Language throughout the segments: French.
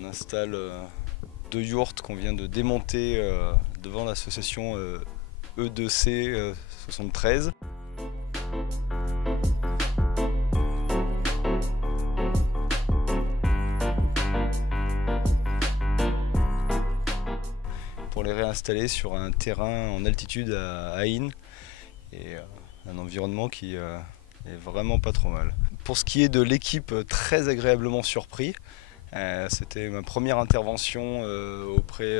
On installe deux yourtes qu'on vient de démonter devant l'association E2C 73. Pour les réinstaller sur un terrain en altitude à Aïn et un environnement qui est vraiment pas trop mal. Pour ce qui est de l'équipe, très agréablement surpris. C'était ma première intervention auprès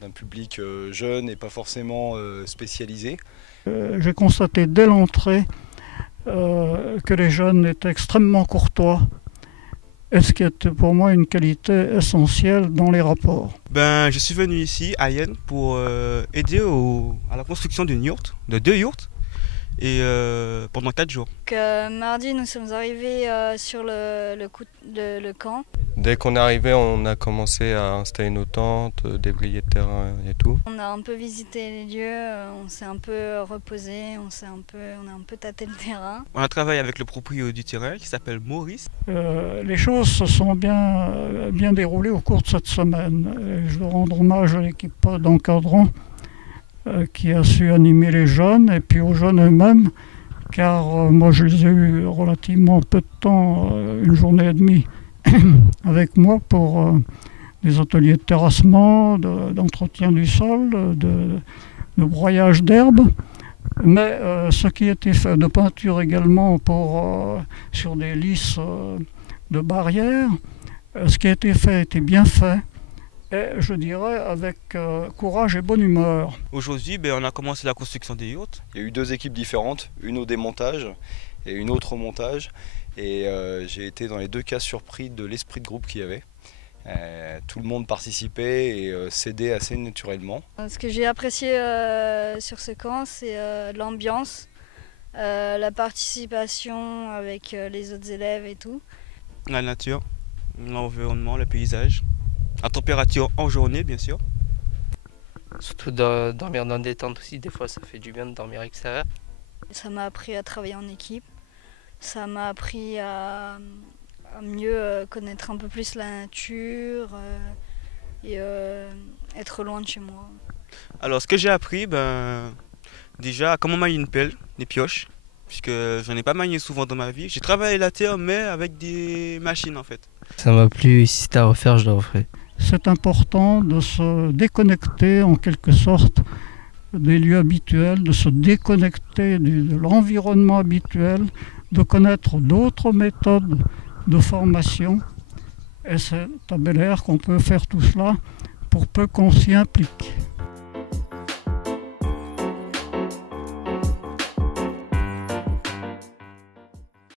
d'un public jeune et pas forcément spécialisé. J'ai constaté dès l'entrée que les jeunes étaient extrêmement courtois, et ce qui était pour moi une qualité essentielle dans les rapports. Je suis venu ici à Aïn pour aider à la construction d'une yourte, de 2 yourtes, et pendant 4 jours. Mardi, nous sommes arrivés sur le camp. Dès qu'on est arrivé, on a commencé à installer nos tentes, déblayer le terrain et tout. On a un peu visité les lieux, on s'est un peu reposé, on a un peu tâté le terrain. On a travaillé avec le propriétaire du terrain qui s'appelle Maurice. Les choses se sont bien déroulées au cours de cette semaine. Et je dois rendre hommage à l'équipe d'encadrants qui a su animer les jeunes et puis aux jeunes eux-mêmes, car moi je les ai eu relativement peu de temps, une journée et demie avec moi pour des ateliers de terrassement, d'entretien du sol, de broyage d'herbe, mais ce qui était fait, de peinture également sur des lisses de barrières, ce qui a été fait était bien fait. Et je dirais avec courage et bonne humeur. Aujourd'hui, on a commencé la construction des yourtes. Il y a eu deux équipes différentes, une au démontage et une autre au montage. Et j'ai été dans les deux cas surpris de l'esprit de groupe qu'il y avait. Tout le monde participait et s'aidait assez naturellement. Ce que j'ai apprécié sur ce camp, c'est l'ambiance, la participation avec les autres élèves et tout. La nature, l'environnement, le paysage. La température en journée, bien sûr. Surtout dormir dans des tentes aussi, des fois ça fait du bien de dormir extérieur. Ça m'a appris à travailler en équipe, ça m'a appris à mieux connaître un peu plus la nature et être loin de chez moi. Alors ce que j'ai appris, déjà comment manier une pelle, des pioches, puisque j'en ai pas manié souvent dans ma vie. J'ai travaillé la terre mais avec des machines en fait. Ça m'a plu, si c'était à refaire, je le referais. C'est important de se déconnecter en quelque sorte des lieux habituels, de se déconnecter de l'environnement habituel, de connaître d'autres méthodes de formation. Et c'est à Bel Air qu'on peut faire tout cela pour peu qu'on s'y implique.